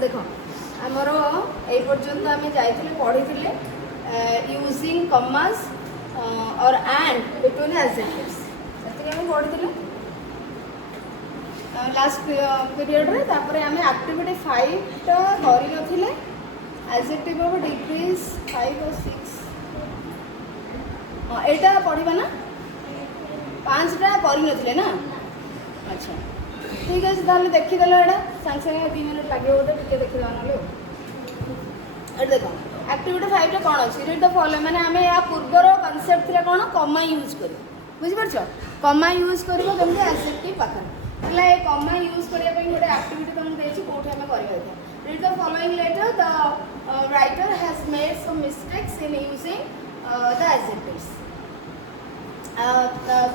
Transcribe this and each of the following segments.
देख आमर ये पर्यंत आम जाइए पढ़ी यूजिंग कॉमर्स और एंड बिटवीन एडजेक्टिव्स से पढ़ी लास्ट पीरियड रे तापर आम एक्टिविटी 5 टा कर एडजेक्टिव ऑफ डिक्रीज 5 और 6 एटा पढ़ा ना 5टा कर ना अच्छा ठीक है ताहले देखीदेल एटा सांगे सांगे 2 मिनट लगे बोधे टे देखीदा ना देख एक्टिविटी 5 टा कौन अच्छी रीड द फॉलोइंग माने आम या पूर्वर कनसेप्ट थी कौन कमा यूज कर बुझिपार कमा यूज कर कमी एडजेक्टिव पाखर है कमा यूज करने गोटे एक्टिविटी तुमको देती कौटी आम कर read the following letter the writer has made some mistakes in using the adjectives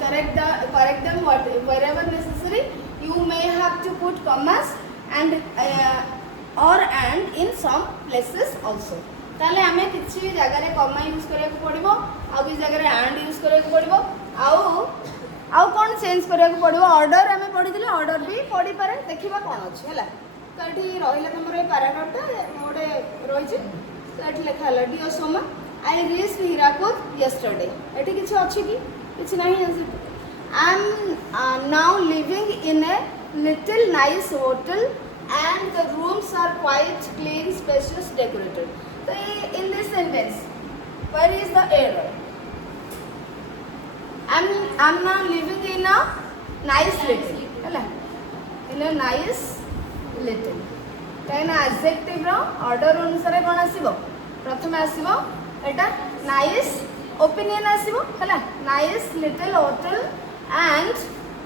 correct them wherever necessary. You may have to put commas and or and in some places also. ताले आमे किसी भी जगह रे कमा use करिया को पड़िबो आ किसी जगह रे एंड यूज करिया को पड़िबो आउ कौन चेंज करिया को पड़िबो ऑर्डर आमे पढ़ी दिले ऑर्डर भी पढ़ी पारे देखिबा कौन अछि हला तो एठी रहिला तमर ए पैराग्राफटा मोडे रहिछि तो एठी लिखा हला dear Soma I reached Hirakud yesterday एठी किछ अछि कि किछ नहीं अछि I am now living in a little nice hotel and the rooms are quite clean, spacious, decorated. So in this sentence, where is the error? I'm now living in a nice little. Hala? In a nice little. Then adjective ro order अनुसार कौन आसीबो? प्रथम आसीबो एटा nice opinion आसीबो हला nice little hotel and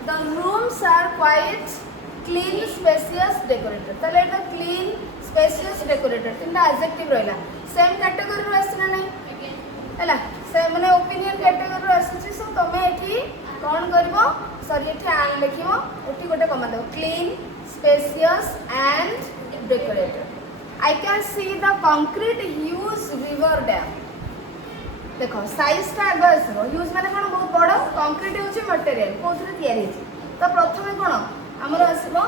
the rooms are quite clean, spacious, decorated. ताले एटा clean, spacious, decorated तीनटा adjective रहला same category रो आसना नहीं हला से माने ओपिनियन कैटेगरी रो आसी सो तमे एठी कोन करबो सॉरी एठी आन लिखिबो एठी गोटे कमा देबो clean, spacious and decorated. I can see the concrete huge river dam. देखो साइज टा आगे आसबो ह्यूज माने कोन बहुत बड़ कंक्रीट होची मटेरियल कोथरे तयारी तो प्रथमे कोन आमर आसबो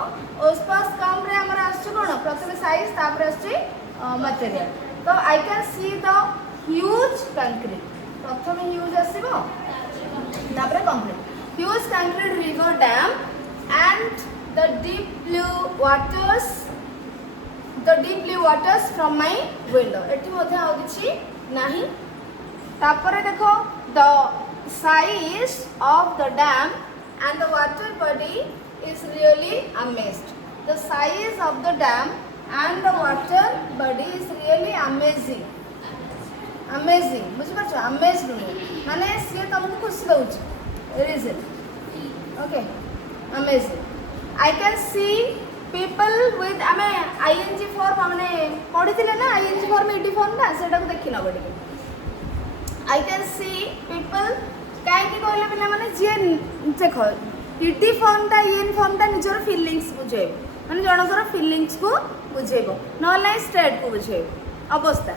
ओस्पास कम रे आमर आछी कोन प्रथमे साइज तापर आछी मटेरियल तो I can see the huge concrete प्रथमे ह्यूज आसबो तापर concrete huge concrete river dam and the deep blue waters from my window एठी मध्ये आ किछि नाही तापर देखो the size of the dam and the water body is really amazed. The size of the dam and the water body is really amazing. Amazing. बुझी पाछो amazed माने से तुमको खुशी दउछ reason. Okay. Amazing. I can see people with आमे ing form माने पढिथिले ना ing form ed form ना सेटा को देखि न बडी I can see people कहीं कहले पिला माने जे देख इटी फॉर्म ता इन फॉर्म ता निजर फीलिंग्स बुझेब माने जनकर फीलिंग्स को बुझेब नले स्टेट को बुझेब अवस्था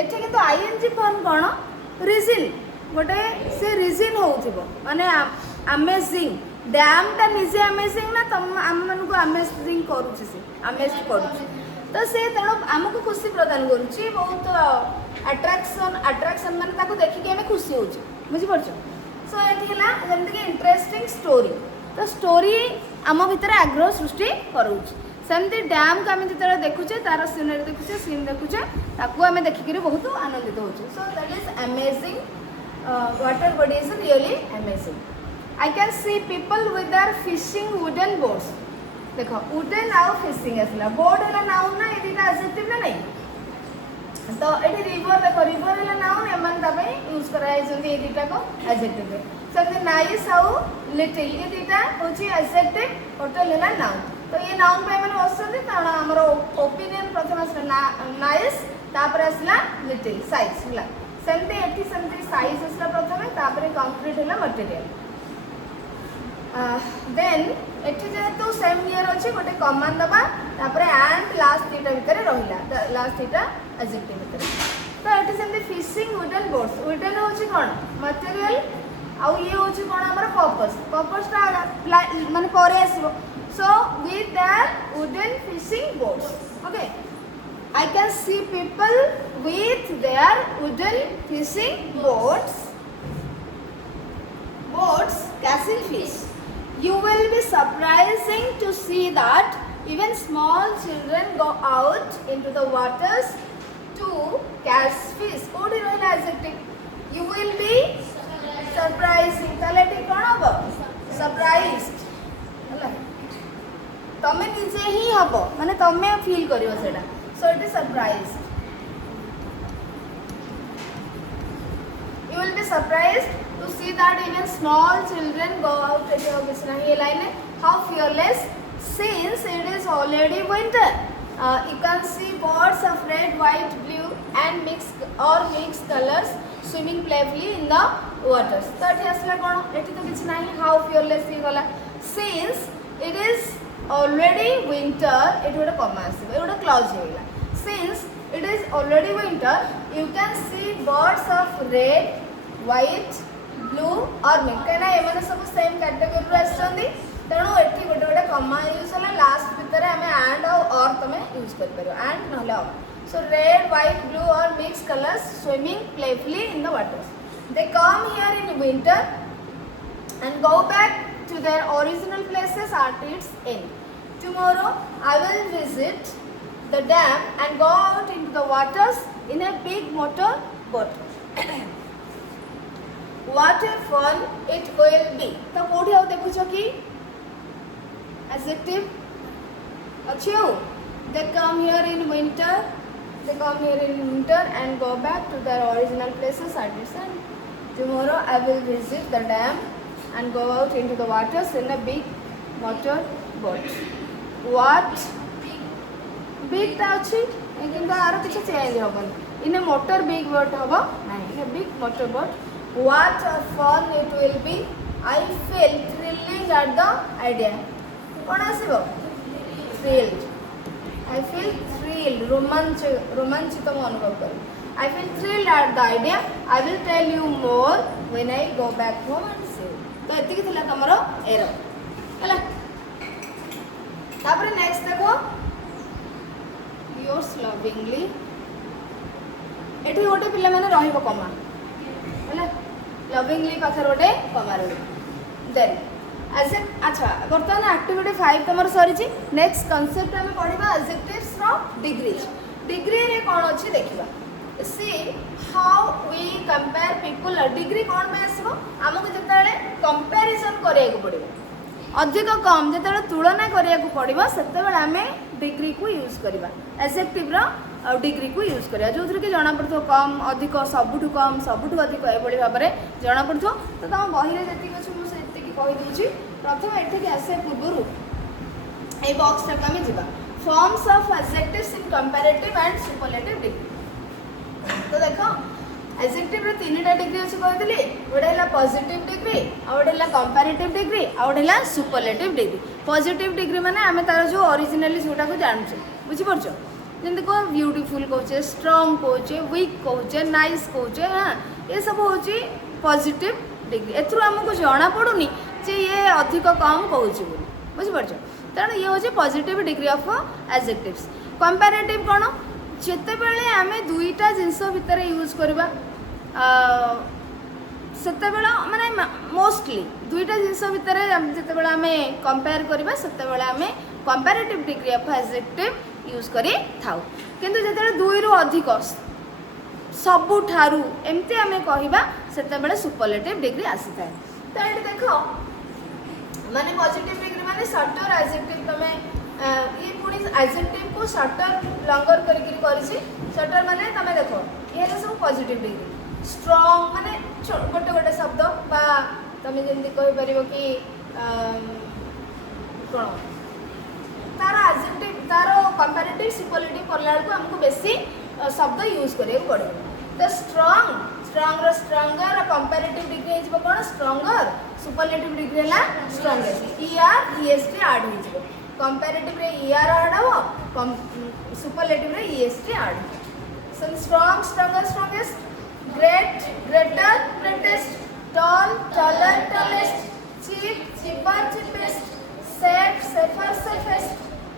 एठी किंतु आईएनजी फॉर्म कोन रीजन गोटे से रीजन होउथिबो माने अमेजिंग डैम ता निजे अमेजिंग ना तम हम मन को अमेजिंग करूछि से अमेज्ड करूछि तो से तण हमको खुशी प्रदान करूछि बहुत अट्रैक्शन माने ताको देखि के हमें खुशी होछि बुझी पड़छ सो एठी हला जेमते कि इंटरेस्टिंग स्टोरी तो स्टोरी आम भितर आग्रह सृष्टि करूछ सेमती डैम को आम जो देखुचे तार सीनरी देखुचे सीन देखुचे ताकू आम देखिक बहुत आनंदित होचे so that is amazing water body is really amazing I can see people with their fishing wooden boats देखो वुडन आउ फिशिंग आसला बोर्ड है नाउन ना ये एडजेक्टिव ना नहीं तो ये रिवर देखो रिवर है नाउन एमन तबे यूज कराय जंदी ए दिटा को एडजेक्टिव से नाइस आउ लिटिल ये दिटा होची एडजेक्टिव होटल है नाउन तो ये नाउन पे मैंने वसंती ताना हमरो ओपिनियन प्रथम असला नाइस तापर असला लिटिल साइज हला सेमते एठी सेमते साइज असला प्रथमे तापर कंक्रीट हला मटेरियल देन एठी जेतु सेम ईयर अछि गोटे कमांड दबा तापर एंड लास्ट दिटा भीतर रहिला लास्ट दिटा एडजेक्टिव भीतर तो एठी सेमते फिशिंग वुडन बोट्स वुडन होछि कोन मटेरियल आउ ये होछि कोन हमर पर्पस ता माने परे आसीबो So with their wooden fishing boats. Okay. I can see people with their wooden fishing boats catching fish. You will be surprising to see that even small children go out into the waters to catch fish. What is the adjective? You will be surprising. তাহলে এটি কোন হবে? Surprised. ହେଲା ତମେ ନିଜେ ହିଁ ହବ ମାନେ ତମେ ফিল করিব সেটা. So it is surprised. You will be surprised to see that even small children go out eighty हो किछ नाही ए line how fearless since it is already winter. You can see birds of red, white, blue and mixed colors swimming playfully in the waters. तो eighty असला कोन eighty तो किछ नाही how fearless ही गला since it is already winter it would come आसीबो A would clause Hella since it is already winter you can see birds of red, white, blue or mixed केना ए माने सब same category रो आछंदी तेणु एठी गोटे गोटे कमा use होला लास्ट भीतर हमें एंड और तमे यूज कर परियो एंड नहले और so red, white, blue or mixed colors swimming playfully in the waters. They come here in winter and go back to their original places at its end. Tomorrow I will visit the dam and go out into the waters in a big motor boat. What a fun it will be. तो कोठी आउ देखुछ कि adjective अच्छे they come here in winter and go back to their original places at its end. Tomorrow I will visit the dam and go out into the waters in a big motor boat. What big ता अछि किंतु आरो किछ change होबन in a motor big boat होबो नाही in a big motor boat. What a fun it will be. I feel thrilling at the idea. Cone आसीबो thrilled. I feel thrilled रोमांचित अनुभव कर. I feel thrilled at the idea. I will tell you more when I go back home and see. तो एतिक थिला तमरो error हला तापर next देखो yours lovingly एठी गोटे पिला माने रहिबो कमा हला lovingly पाखर गोटे कमा रहि देन अच्छा बर्तमान एक्टिविटी 5 तमर सरी छी नेक्स्ट कांसेप्ट हम पढिबा एडजेक्टिव्स रो डिग्रीज डिग्री रे कोन अछि देखिबा see how we compare people degree कोन में आसीबो हमकु जतले कंपैरिजन करिया को पड़िबो अधिक कम जतले तुलना करिया को पड़िबो सेतेबेले हमें डिग्री को यूज करबा एडजेक्टिव रो डिग्री को यूज करिया जोथरे कि जाना पड़थो कम अधिक सबुठु कम सबुठु अधिक ए बळी भाबरे जाना पड़थो तो तम बही रे जति अछि मु सेति की कहि दोछि प्रथम एठी के आसे पूर्वरु ए बॉक्स तक हम जिबा forms of adjectives in comparative and superlative degree तो देखो एडजेक्टिव रे तीनटा डिग्री अछि कहतली ओडा हला पॉजिटिव डिग्री ओडा हला कंपैरेटिव डिग्री ओडा हला सुपरलेटिव डिग्री पॉजिटिव डिग्री माने हमें तार जो ओरिजिनली जोटा को जानछे बुझि परछो जेंति को ब्यूटीफुल कहछे स्ट्रांग कहछे वीक कहछे नाइस कहछे हां ये सब होची पॉजिटिव डिग्री एथरु हमको जाना पडुनी जे ये अधिक कम कहउची बोली बुझि परछो तण ये होची positive degree of adjectives comparative कोन जेते बेले आमे दुईटा जिंस भितर यूज करबा सेते बेला माने मोस्टली दुईटा जिंस भितर जेते बेला आमे कंपेयर करबा सेते बेला आमे comparative degree of adjective use करी थाउ किंतु जेते दुई रु अधिक सबु ठारू एमती आमे कहिबा सेते बेले सुपरलेटिव डिग्री आसी थाए तो एटी देखो माने पॉजिटिव डिग्री माने शॉर्टर एडजेक्टिव तमे ये पुनी एडजेक्टिव को शॉर्टर लॉन्गर करिछि शॉर्टर माने तमे देखो ये सब पॉजिटिव डिग्री स्ट्रांग माने गोटे गोटे शब्द बा तमे जेंति कहि परिबो कि कोन तार एडजेक्टिव तार कंपैरेटिव सुपरलेटिव करला को हमको बेसी शब्द यूज करे पड़े द स्ट्रांग रो स्ट्रॉन्गर कंपैरेटिव डिग्री हिजबो कोन स्ट्रॉन्गर सुपरलेटिव डिग्री ला स्ट्रॉन्गेस्ट ईआर ईएसटी ऐड हिजबो कंपैरेटिव रे ईआर ऐड हो सुपरलेटिव रे E S T add so strong stronger strongest great greater greatest tall taller tallest cheap cheaper cheapest safe safer safest,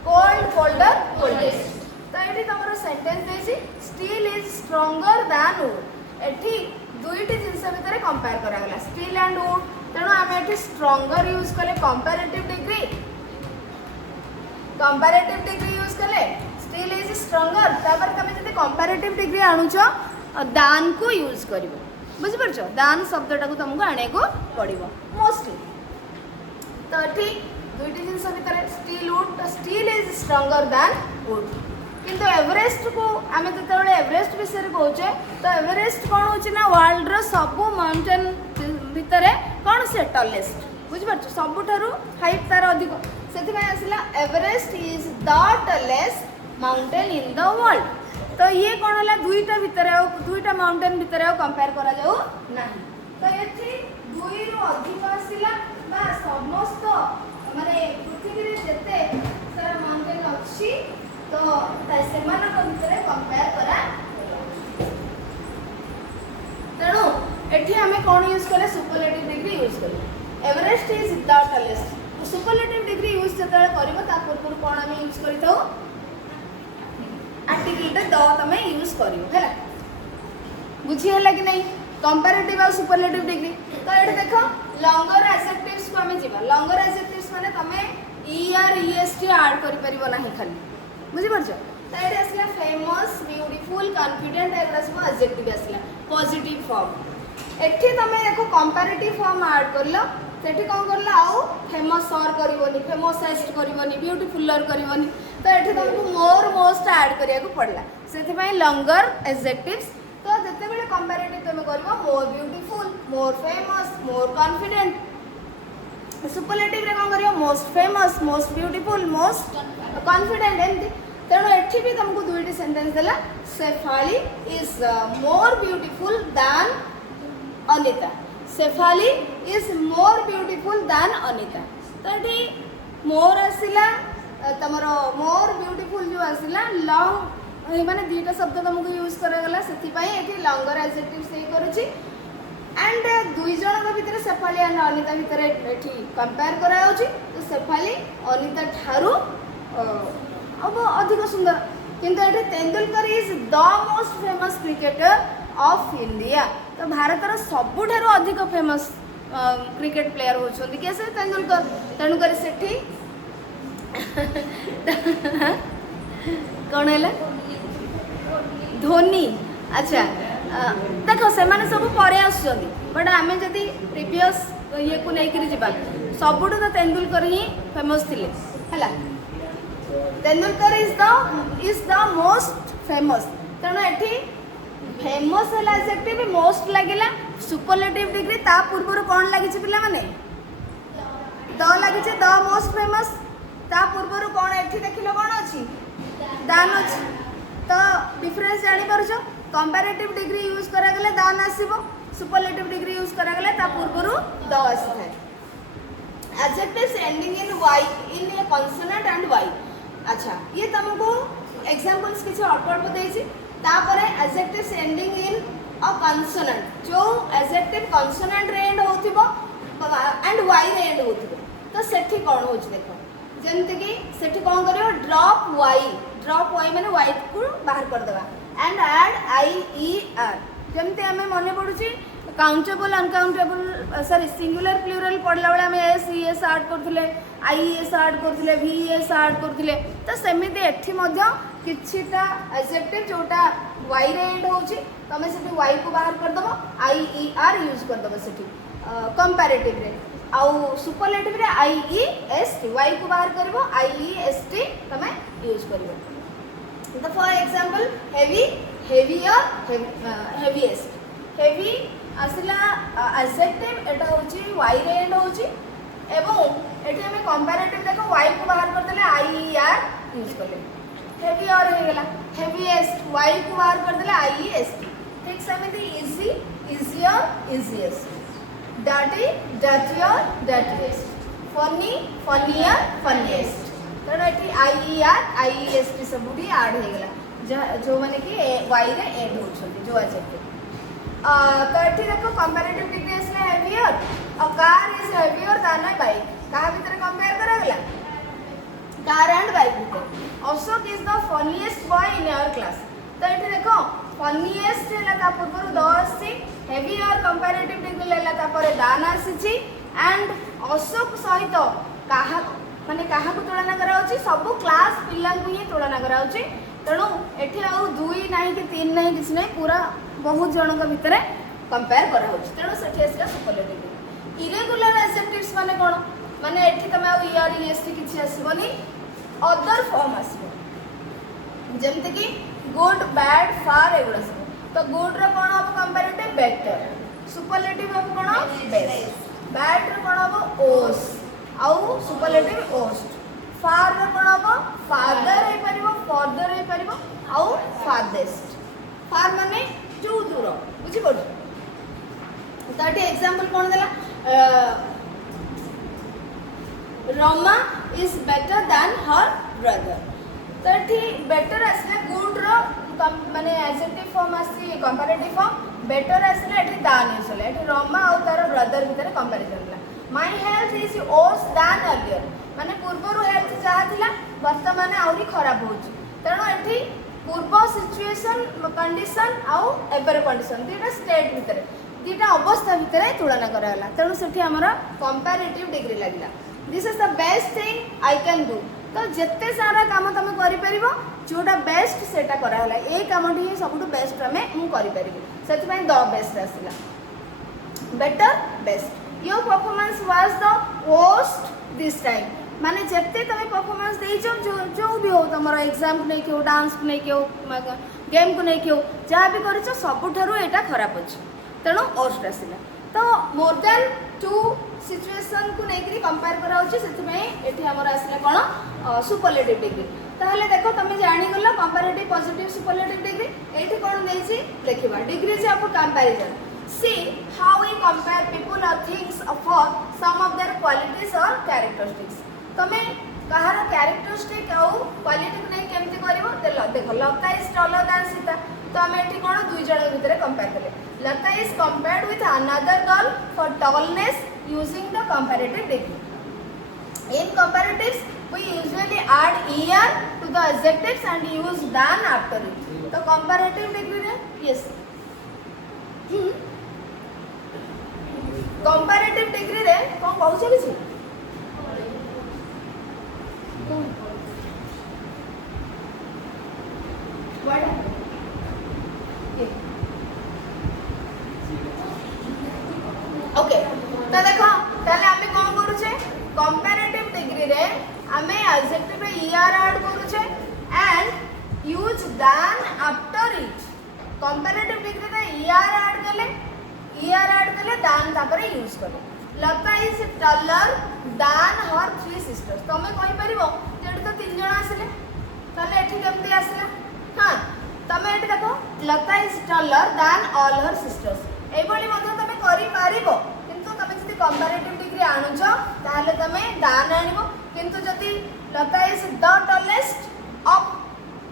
cold colder coldest. तो ये तुम sentence देसी steel is stronger than wood एठी दुईटी जिनस भितर कंपेयर करागला स्टील एंड वुड तेणु आम एठी स्ट्रंगर यूज कले कंपैरेटिव डिग्री यूज कले स्टील इज स्ट्रंगर तापर तुम जदि कंपैरेटिव डिग्री आणुछ दान को यूज करिवो बुझि परछो दान शब्दटा को तुमको आने को पड़िवो मोस्टली तो एठी दुईटी जिनस भितर steel wood steel is stronger than wood किंतु एवरेस्ट को आम जो एवरेस्ट विषय कहे तो एवरेस्ट कौन हो वर्ल्ड रो सब माउंटेन भितर कौन से टलेस्ट बुझिपार सबुठ हाइट तार अधिक से आसला Everest is the tallest mountain in the world तो ये कौन है दुईटा माउंटेन भितर कंपेयर करा जाऊ नहीं तो ये दुई रु अधिक आसला समस्त माने पृथ्वी जिते सारा माउंटेन अच्छी तो से भितर कंपेयर करा तेणु एठी आमे कौन यूज कले सुपरलेटिव डिग्री यूज कले Everest is the tallest superlative degree use जतले करबो ता पूर्व कौन आमे यूज करिथौ आर्टिकल द तमे यूज करियो हैला बुझी हैला कि नहीं कंपैरेटिव और सुपरलेटिव डिग्री तो एठी देखो लॉन्गर एडजेक्टिव्स को आमे जीवा लॉन्गर एडजेक्टिव्स माने तमे ईआर ईएसटी ऐड करि परिबो नाही खाली बुझी पारछ तो ये आसला फेमस ब्यूटीफुल कॉन्फिडेंट एगुड़ा सब एडजेक्टिव आसला पॉजिटिव फॉर्म एठी तमे देखो कंपैरेटिव फॉर्म ऐड करलो सेठी कोन करला आउ फेमस और करबोनी फेमसएस्ट करबोनी ब्यूटीफुलर करबोनी तो एठी तुमको मोर मोस्ट ऐड करिया को पड़ला सेथि पई लॉन्गर एडजेक्टिव्स तो जते बेले कंपैरेटिव तमे करबो more beautiful more famous more confident superlative रे कोन करियो most famous most beautiful most confident एमती तेणु एठी भी तुमको दुईटी सेंटेंस देला Shefali is more beautiful than Anita Shefali is more beautiful than Anita तो एठी मोर आसिला तमरो मोर ब्यूटीफुल जो आसिला लॉन्ग माने दुईटा शब्द तुमको यूज करा गला सेति पई एठी लॉन्गर एडजेक्टिव से करूची एंड दुई जन को भितर शेफाली एंड अनिता भितर एठी कंपेयर करा होची तो शेफाली अनिता ठारू अब अधिक सुंदर किंतु ये Tendulkar is the most famous cricketer of India तो भारतर सबुठार अधिक फेमस क्रिकेट प्लेयर होती कैसे तेंदुलकर तेणुकर सेठी कौन है धोनी अच्छा देख से सब पर बट आम जदि प्रिवियस ये को लेकर जावा सबुठ तो तेंदुलकर ही फेमस थिले है Tendulkar is the most famous तेणु एठी फेमस है एडजेक्टिव मोस्ट लगिला सुपरलेटिव डिग्री ता पूर्व कौन लगी पिला माने द लगी द मोस्ट फेमस ता पूर्व कौन एठी देखिलो कौन अछि दान अछि तो डिफरेंस जानि परछ कंपैरेटिव डिग्री यूज करा गले दान आसीबो सुपरलेटिव डिग्री यूज करा गले ता पूर्व द आसी adjectives ending in y in A consonant and y अच्छा ये तुमको एग्जांपल्स किसी अल्प देछि तापर adjectives ending in a consonant जो एडजेक्टिव कॉन्सोनेंट रे एंड होथिबो एंड y रे एंड होथिबो तो सेठी कोन होछि देखो जेंति कि सेठी कोन करियो ड्रॉप y माने y को बाहर कर देबा and add i e r जेंति हमें मने पडुछि countable uncountable sorry singular plural पढ़ला बेले हमें एस ई एस ऐड करथिले आई एस ऐड करथिले वी एस ऐड करथिले तो सेमिति एठी मध्य किछिटा एडजेक्टिव जोटा y रे एंड होछि तमे सेठी y को बाहर कर दबो आई ई आर यूज कर दबो सेठी कंपैरेटिव रे आउ सुपरलेटिव रे आई ई एस टी y को बाहर करबो आई ई एस टी तमे यूज करबो तो for example heavy heavier heaviest heavy आसला एडजेक्टिव एटा होची y रे एंड होची एवं एठी हमें कंपैरेटिव देखो y को बाहर कर देले आई ई आर यूज करले हेवी और हे गेला हेवीएस्ट y को बाहर कर देले आई ई एस टी ठीक सेमिति easy easier easiest dirty dirtier dirtiest funny funnier funniest तो एठी आई ई एस टी सबुठी ऐड हे गेला जो माने कि y रे एंड होछथि जो एडजेक्टिव तो ये देखो कंपैरेटिव डिग्री आसला heavier a car is heavier than a bike कहा भीतर कंपेयर करा गला Ashok is the funniest boy in our class. तो ये देख फनीएस्ट है पूर्व द आसी हेवी और कंपैरेटिव डिग्री है दान आसी एंड अशोक सहित कहा माने कहा तुलना कराउची सब क्लास पिला ही तुलना कराउची। तेणु एठी आउ दुई नहीं कि तीन नहीं किसी नहीं पूरा बहुत जनक भितर कंपेयर कराउची। तेणु सेठी आसला सुपरलेटिव डिग्री। इरेगुलर एडजेक्टिव्स माने कोन माने एठी तमे आउ ईआर ईएसटी किछि आसीबनी अदर फॉर्म आसीबो जेमते कि गुड बैड फार एगुडा सब। तो गुड रे कोन अब कंपैरेटिव बेटर सुपरलेटिव अब कोन बेस्ट बैड रे कोन अब ओस आउ सुपरलेटिव ओस्ट फार रे कोन अब फादर हे परिबो फादर हे परिबो आउ फादेस्ट फार माने जो दूर बुझी पड़। तो एटी एग्जांपल कोन देला Rama is better than her brother. तो एटी बेटर आसले गुड रो माने एडजेक्टिव फॉर्म आसी कंपैरेटिव फॉर्म बेटर आसले एटी दान यूज होला एटी रमा आउ तार ब्रदर भितर कंपैरिजन होला। My health is worse than earlier माने पूर्वर हेल्थ जहाँ थिला वर्तमान आउरी खराब होची। तेणु एठी पूर्व सिचुएशन कंडीशन आउ एबर कंडीशन दीटा स्टेट भितर दीटा अवस्था भितर तुलना कराला। तेणु सेठी हमरा कंपैरेटिव डिग्री लागला। This is the best thing I can do. तो जिते सारा काम तुम करिपरिबो जोटा बेस्ट सेटा कराला ए कामटी ही सबुठु बेस्ट हमें मु करिपरिबो सेति द बेस्ट आसिला better best. Your performance was the worst this time माने जिते तुम परफॉर्मेंस देइछो जो भी हो तुम एग्जाम को नहीं हो डांस को नहीं हो गेम को नहीं हो जहाँ भी कर सबुठारु एटा खराब अच्छे। तेणु वर्स्ट आसिला। तो मोर देन टू सिचुएशन को लेकर कंपेयर कराउछि सेति हमर आसिला कोन सुपरलेटिव डिग्री। ताहले देखो तुम जानिगल कंपैरेटिव पॉजिटिव सुपरलेटिव डिग्री एठी कोन देछि लिखिबा degrees of comparison. See how we compare people or things for some of their qualities or characteristics। तमे कहार कैरेक्टरिस्टिक और क्वालिटी को नहीं केमती करिवो देखो Lata is taller than Sita. तो हमें एठी कोन दुई जण भितर कंपेयर कले Lata is compared with another girl for tallness using the comparative degree. In comparatives we usually add er to the adjectives and use than after it। तो comparative degree रे yes कंपैरेटिव डिग्री रे कोन कहू चली छी what okay. तो देखो ताले आमे कोन करू छे कंपैरेटिव डिग्री रे आमे एडजेक्टिव रे er ऐड करू छे and use than after it। Comparative degree रे er ऐड कले than तापर यूज कले Lata is taller than her three sisters. तमे कहि परिबो जेडी तो तीन जण आसिले ताले एठी केमती आसिला हां तमे एठी देखो Lata is taller than all her sisters एबोली मध्ये तमे करि पारिबो किंतु तमे जति कंपैरेटिव डिग्री आनुछो ताले तमे than आनिबो किंतु जति Lata is the tallest of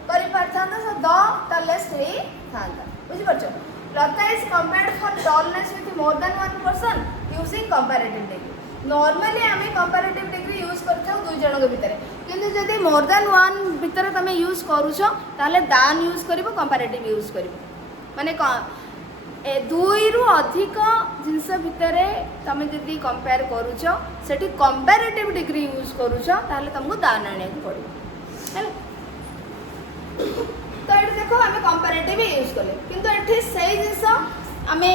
करि परथांदा सो द टॉलेस्ट हे थांदा बुझि परछो। Lata is compared for tallness with more than one person using comparative degree. Normally आमे कंपैरेटिव डिग्री यूज करथौ दुई जण के भितर किंतु जदि मोर देन वन भितर तमे यूज करूछो ताले than यूज करिवो कंपैरेटिव यूज करिवो माने दुई रु अधिक जिनस भितर तमे जदि कंपेयर करूछो सेठी कंपैरेटिव डिग्री यूज करूछो ताले तुमको than आने को पड़िबो हैला। तो ये देखो आमे कंपैरेटिव यूज करले किंतु एठी सेही जिंस आमे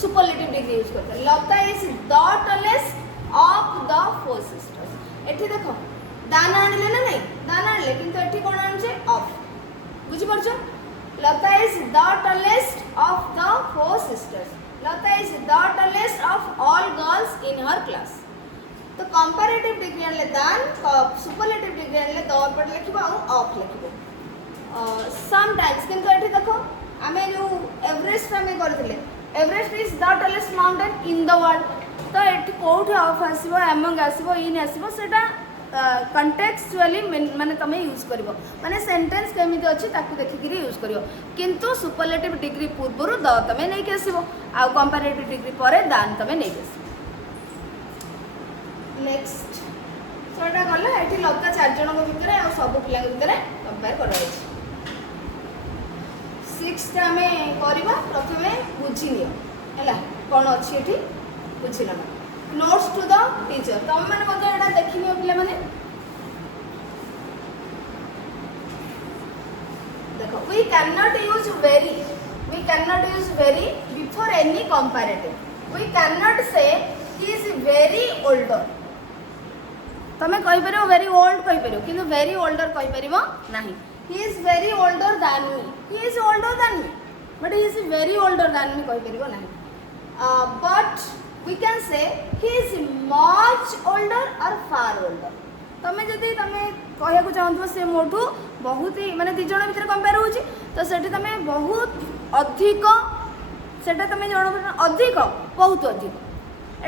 सुपरलेटिव डिग्री यूज करते Lata is the tallest of the four sisters. एठी देखो than आनले ना नहीं than आनले किंतु एठी कोन आनछे ऑफ बुझि परछो। Lata is the tallest of the four sisters Lata is the tallest of all girls in her class. तो कंपैरेटिव डिग्री आनले than सुपरलेटिव डिग्री आनले द पर लिखिबो और ऑफ लिखिबो समटाइम्स किंतु एठी देखो आमे जो एवरेस्ट आमे करथिले Everest is the tallest mountain in the world. तो एठी कोठी ऑफ आसीबो एमंग आसीबो इन आसीबो सेटा कंटेक्चुअली माने तमे यूज करिवो माने सेंटेंस केमिति अछि ताकू देखिकरी यूज करिवो किंतु सुपरलेटिव डिग्री पूर्वरु द तमे नै के आसीबो आ कंपैरेटिव डिग्री परे than तमे नै के आसीबो। नेक्स्ट सो एटा गला एठी लता 4 जन को भितरे आ सब पिला भितरे कंपेयर करा जाय 6 टा हमें करबा प्रथमे बुझी लियो हैला कोन अछि एठी बुझिला नोट्स टू द टीचर तुम माने मते एटा देखिनियो पिला माने देखो we cannot use very before any comparative we cannot say he is very older तमे कहि परियो very old कहि परियो किंतु very older कहि परिबो नाही he is very older than me he is older than me but he is very older than me कहि परिबो नाही but we can say he is much older or far older तमे जदि तमे कहया को चाहतो से मोठू बहुत ही माने दि जण भीतर कंपेयर होची तो सेठी तमे बहुत अधिक सेटा तमे जण अधिक बहुत अधिक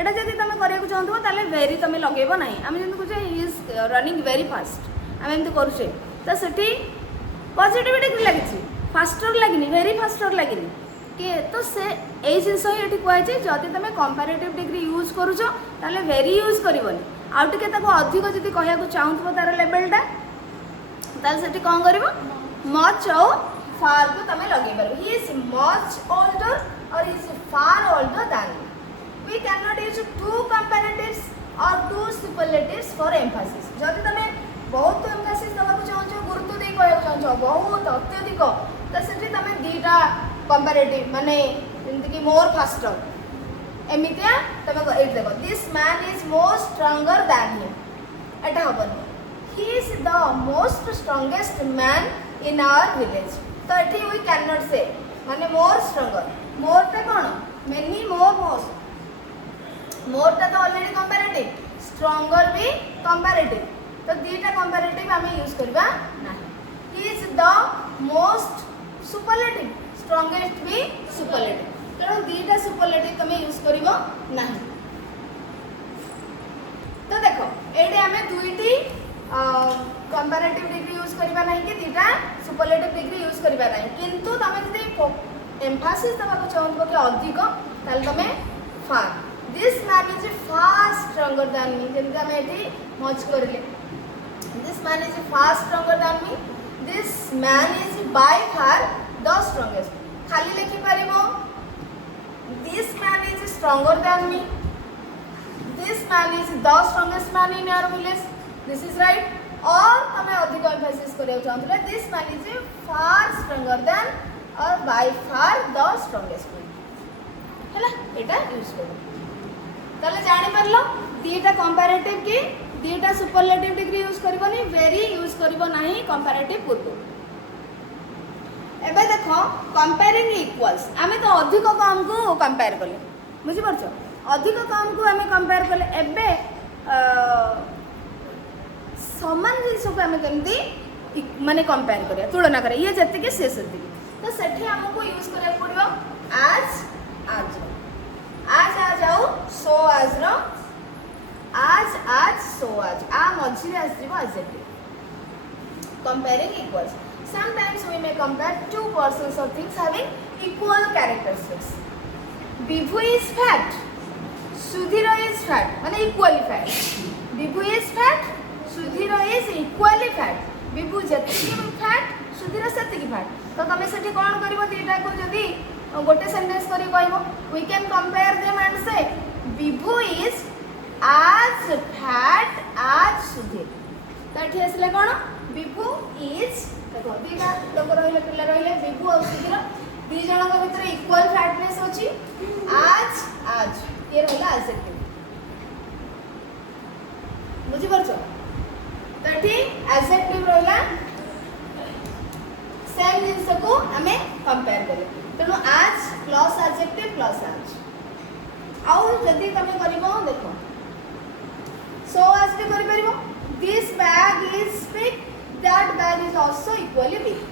एटा जदि तमे करिया को चाहतो ताले वेरी तमे लगेबो नाही आमे जंतु कुछ इज रनिंग वेरी फास्ट आमे एंत करूछे तो सेठी पॉजिटिविटी लागिछि फास्टर लागिनी वेरी फास्टर लागिनी के तो से ए जिंस ही एठी कहै छै जदि तमे कंपैरेटिव डिग्री यूज करूछो ताले वेरी यूज करिवनी आउ टिके ताको अधिक जदि कहया को चाहतो तार लेवलटा ताले सेठी कोन करबो मच औ फार को तमे लगे परबो ही इज मच ओल्डर और is far older than we cannot use two comparatives or two superlatives for emphasis जदि तमे बहुत emphasis दबा को चाहछो गुरुत्व दे कहया चाहछो बहुत अत्यधिक त सेठी तमे दीटा comparative माने जंत कि मोर फास्टर एमितिया तमे एक देखो this man is more stronger than him एटा हबन he is the most strongest man in our village तो एठी वी कैन नॉट से माने मोर स्ट्रांगर मोर ता कोन मेनी मोर मोर ता तो ऑलरेडी कंपैरेटिव स्ट्रांगर भी कंपैरेटिव तो दीटा कंपैरेटिव हमें यूज करबा नाही ही is the most superlative strongest भी सुपरलेटिव कारण दीटा सुपरलेटिव तमे यूज करिवो नाही तो देखो एडे हमें दुईटी कंपैरेटिव डिग्री यूज करबा नाही कि दीटा सुपरलेटिव डिग्री यूज करबा नाही किंतु तमे जदि एम्फासिस दबा को चाहबो कि अधिक ताल तमे फार this man is far stronger than me जेमते हम एठी मच करले this man is far stronger than me this man is by far the strongest खाली लिखि परिबो this man is stronger than me this man is the strongest man in our village this is right और हमें अधिक emphasis करियो चाहतले this man is far stronger than or by far the strongest man हैला एटा use करो ताले जानि परलो दीटा comparative की दीटा सुपरलेटिव डिग्री यूज करबोनी वेरी यूज करबो नाही कंपैरेटिव पूर्व एबे देखो कंपेयरिंग इक्वल्स आमे तो अधिक काम को कंपेयर करले बुझि परछो अधिक काम को आमे कंपेयर करले एबे समान जिंस को आमे केमती माने कंपेयर करिया तुलना करिया ये जत्ते के से सेति तो सेठी हमको यूज करिया पड़िबो आज आज आओ सो आज रो आज सो आज आ मझी रे आसीबो adjective comparing equals sometimes we may compare two persons or things having equal characteristics Bibhu is fat Sudhira is fat माने equally fat Bibhu is fat Sudhira is equally fat Bibhu जतिकी fat Sudhira सेतिकी fat तो तमे सेठी कोन करबो दीटा को जदी गोटे sentence करी कहबो we can compare them and say Bibhu is as fat as Sudhir तो एठी असले कोन Bibhu is देखो दीटा लोक रहिले पिल्ला रहिले Bibhu और Sudhir दी जण के भीतर इक्वल फैटनेस होची आज ये रहला एडजेक्टिव बुझी परछो तो एठी एडजेक्टिव रहला सेम जिंस को हमें कंपेयर करी तेणु आज प्लस एडजेक्टिव प्लस आज आउ जदि तमे करिवो देखो सो आज भी करि परिवो this bag is big that bag is also equally big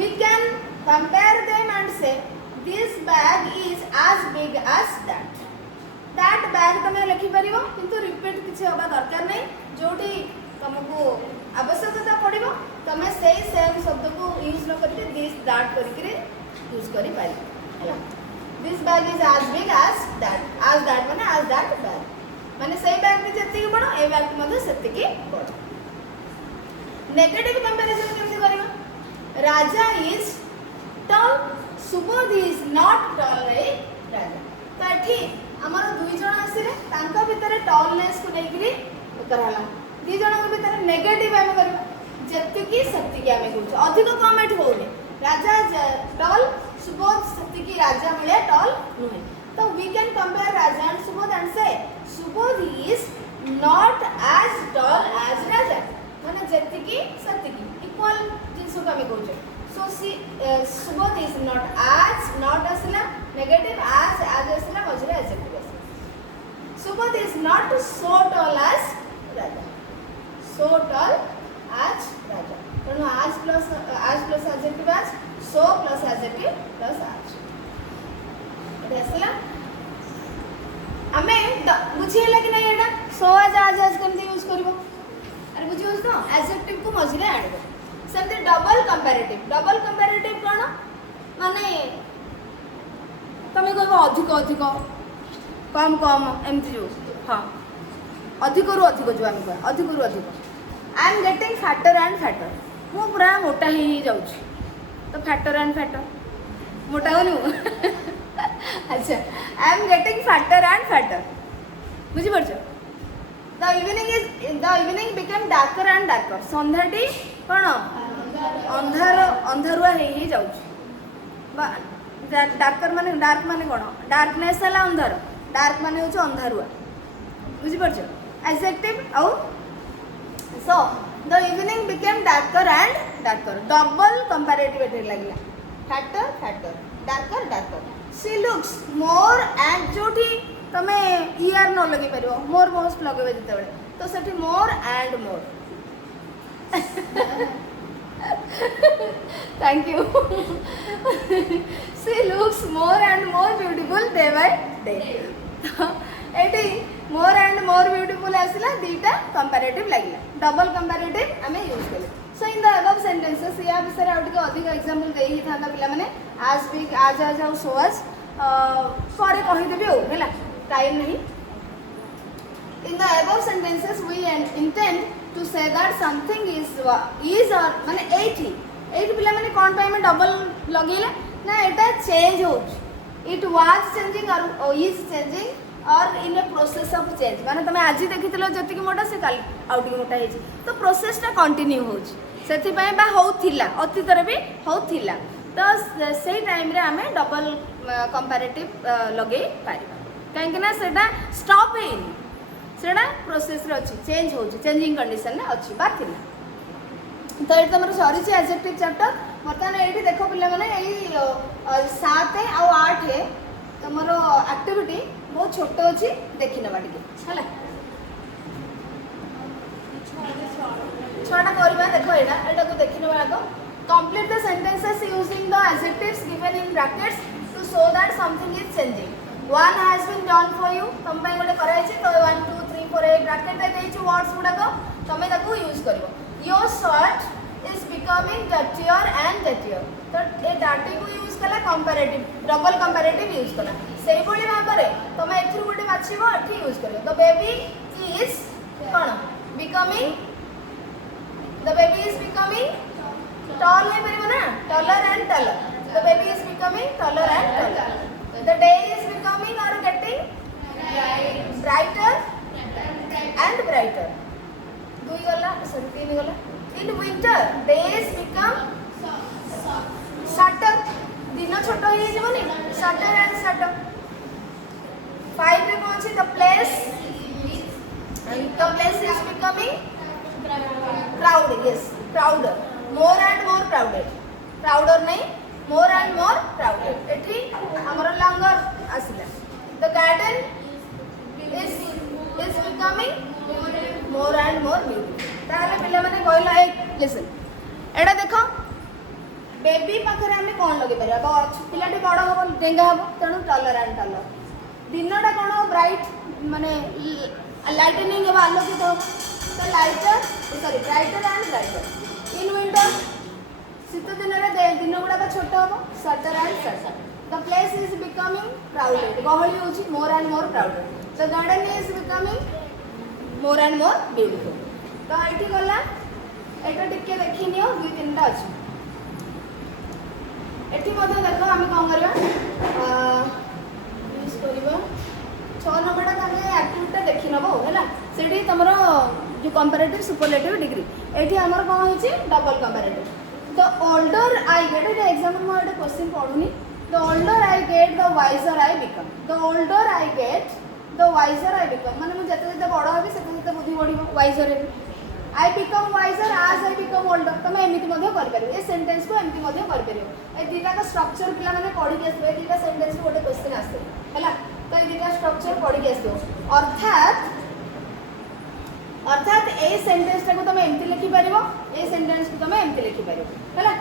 we can compare them and say this bag is as big as that bag तमे लिखि परिवो किंतु रिपीट किछि होबा दरकार नै जोठी तुमको आवश्यकता पड़िवो तमे सेही सेम शब्द को यूज न करके दिस दैट करके यूज करी पारी हैला this bag is as big as that माने as that बैग माने सही बैग में जति सेतिकी बड़ ए व्यक्ति मध्ये सेतिकी बड़ नेगेटिव कंपैरिजन केमति करिवा Raja is tall Subodh is not tall रे राजा तो एठी हमर दुई जण आसिले तांका भितरे टॉलनेस को नेकरी कराला दी जण के भितरे नेगेटिव हम करबा जतिकी सेतिकी हम कहू अधिक कम एठी होले राजा टॉल सुबोध सेतिकी राजा मिले टॉल नुहे तो we can compare Raja and Subodh and say Subodh is not as tall as Raja माने जतिकी सेतिकी इक्वल जिंस को हम कहू so see Subodh is not असला नेगेटिव एज असला मजरे एडजेक्टिव असला Subodh is not so tall as Raja so tall as Raja तेणु as plus adjective as so plus adjective plus as असला आमे बुझिला कि नहीं एटा सो आज केमती यूज करबो अरे बुझि होस न एडजेक्टिव को मजरे ऐड कर सेमते डबल कंपैरेटिव कोन माने तमे कहबो अधिक कम एमती जो हां अधिक रु अधिक जो हम कह अधिक रु अधिक आई am getting fatter and fatter मु पूरा मोटा ही जाउछी तो फैटर एंड फैटर मोटा होनु अच्छा I am getting fatter and fatter बुझि परछ the evening become darker and darker संध्याटी कोन अंधारुआ ही जाउछ डार्कर माने डार्क माने कोन डार्कनेस हला अंधार डार्क माने होछ अंधारुआ बुझि परछ एडजेक्टिव आउ so the evening became darker and darker double comparative एटे लागला factor darker she looks more and जोठी तमे ईआर न लगे परियो मोर मोस्ट लगेबे जते बेले तो सेठी more and more thank you she looks more and more beautiful day by day एटी मोर एंड मोर ब्यूटीफुल आसला दीटा कंपैरेटिव लागला डबल कंपैरेटिव हमें यूज कले so in the above sentences या विषय आउट के अधिक एग्जांपल देई ही थांदा पिला माने आज बिग आज आउ सो आज फॉर कहि देबी हो हैला टाइम नहीं in the above sentences we intend to say that something is और माने एट पिला माने कोन टाइम में डबल लगेला ना एटा चेंज हो इट वाज चेंजिंग और इज चेंजिंग और इन ए प्रोसेस ऑफ चेंज माने तमे आज देखिथिलो जति कि मोटा से काल आउट मोटा हे तो प्रोसेस टा कंटिन्यू हो सेति पय बा होथिला अतीत रे भी होथिला तो सेही टाइम रे हमें डबल कंपैरेटिव लगे पारिबा काहे कि ना सेटा स्टॉप हेनी सेटा प्रोसेस रे अछि चेंज हो चेंजिंग कंडीशन रे अछि बाथिला तो एटा हमर सॉरी छी एडजेक्टिव चैप्टर बर्तमान एठी देखो पिल्ला माने एई 7 और 8 है तमरो एक्टिविटी बहुत छोट अच्छी देखी नवा टिके हला छटा करबा देखो एटा को देखि नवा आगो complete the sentences using the adjectives given in brackets to show that something is changing one has been done for you तम पय गोटे कराई छी तो 1 2 3 4 8 ब्रैकेट दे देछि वर्ड्स गुडा को तमे ताको यूज करबो your shirt is becoming dirtier and dirtier तो ए डाटी को यूज कला कंपैरेटिव डबल कंपैरेटिव यूज कला सेही बोली भाबरे तमे एथरु गोटे बाछिबो एठी यूज करबो द बेबी इज कोन becoming the baby is becoming tall नहीं परिबो ना taller and taller the baby is becoming taller and taller the day is becoming और गेटिंग ब्राइटर एंड ब्राइटर दुई गला सॉरी तीन गला in winter days become shorter दिन छोट हो जीवनी शॉर्टर एंड शॉर्टर 5 रे कोन छी the place is becoming crowded yes crowder more and more crowder नहीं more and more crowded एठी हमर longer आसिला the garden is becoming more and more beautiful ताले पिल्ला माने कहला ए लिसन एडा देखो बेबी पाखरे हमें कोन लगे परबा पिलाटी बड़ हो डेंगा हो तणु टॉलर एंड टॉलर दिनटा कोन ब्राइट माने लाइटनिंग हो आलोकित हो तो lighter sorry brighter and brighter in winter शीत दिन रे दिन गुडा छोट हो shorter and shorter the place is becoming crowded गहली होची more and more crowded the garden is becoming more and more beautiful. तो ये गला एटा टिके देखि नियो दुई तीनटा अछि एठी मध्ये देखो आमे कोन करबा यूज करबा 6 नंबरटा तमे एक्टिविटी देखि नबो हैला सेठी तमरो जो कंपैरेटिव सुपरलेटिव डिग्री एठी हमर कोन होछि double comparative. The older I get एटा एग्जाम में एटा क्वेश्चन पढुनी the older I get the wiser I become the older I get the wiser I become माने मु जते जते बड़ हेबी सेते सेते बुद्धि बढ़िबो वाइजर हेबी I become wiser as I become older तमे एमिति मध्ये कर परिबो ए सेंटेंस को एमिति मध्ये कर परिबो ए दीटा का स्ट्रक्चर पिला माने पढी के आसबे दीटा सेंटेंस को गोटे क्वेश्चन आसे हैला तो ए दीटा स्ट्रक्चर पढी के आसबो अर्थात ए सेंटेंस को तमे एमिति लिखि परिबो ए सेंटेंस को तमे एमिति लिखि परिबो हैला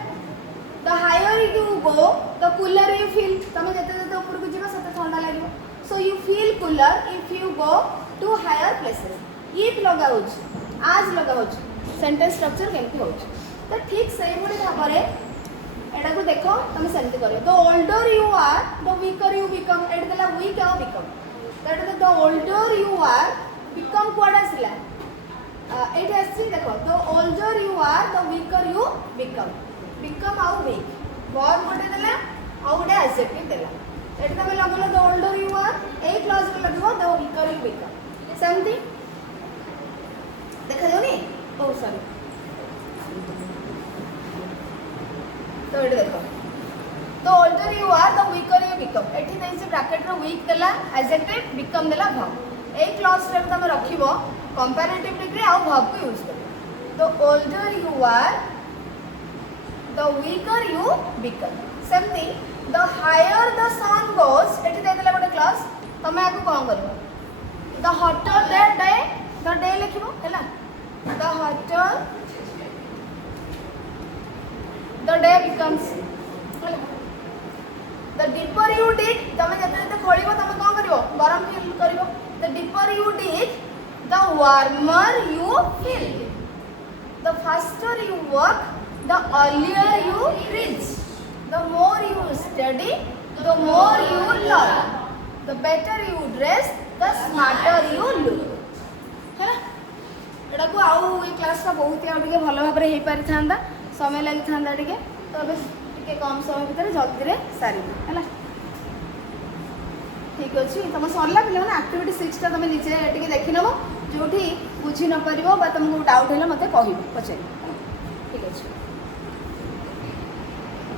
the higher you go the cooler you feel तमे जते जते ऊपर को जीवा सेते ठंडा लागो so you feel cooler if you go to higher places if लगा होछ आज लगा होछ सेंटेंस स्ट्रक्चर केमति होछ तो ठीक सही भली भाबरे एटा को देखो तमे सेंट करियो the older you are the weaker you become एट देला वीक आउ become that is the older you are become कोडा सिला एट आसी देखो the older you are the weaker you become आउ वीक वर्ब गोटे देला आउ गोटे एडजेक्टिव देला एट तमे लगलो the older you are a clause रे लगबो द वीकर यू बिकम सेमती देखा जाउनी ओ सॉरी तो एट देखो the older you are the weaker you become एठी देछि ब्रैकेट रो वीक देला एडजेक्टिव बिकम देला वर्ब ए क्लॉज रे तमे रखिबो कंपैरेटिव डिग्री आउ वर्ब को यूज करियो the older you are the weaker you become सेमती the higher the sun goes एठी दे देला गोटे क्लॉज तमे आको कोन करबो द हॉटर द डे लिखिबो हैला the hotter the day becomes the deeper you dig तमे जते जते खोलिबो तमे कोन करिवो गरम फील करिवो the deeper you dig the warmer you feel the faster you work the earlier you reach the more you study the more you learn the better you dress the smarter you look है एटा को आउ ए class का बहुत आ टिके भलो भाबरे हे पारि थांदा समय लागि थांदा टिके तो बस टिके कम समय भीतर जल्दी रे सारी हैला ठीक अछि तम सरला पिले ना एक्टिविटी 6 ता तमे नीचे टिके देखि नबो जोठी बुझी न परिबो बा तुमको डाउट हैला मते कहिबो पछे ठीक अछि।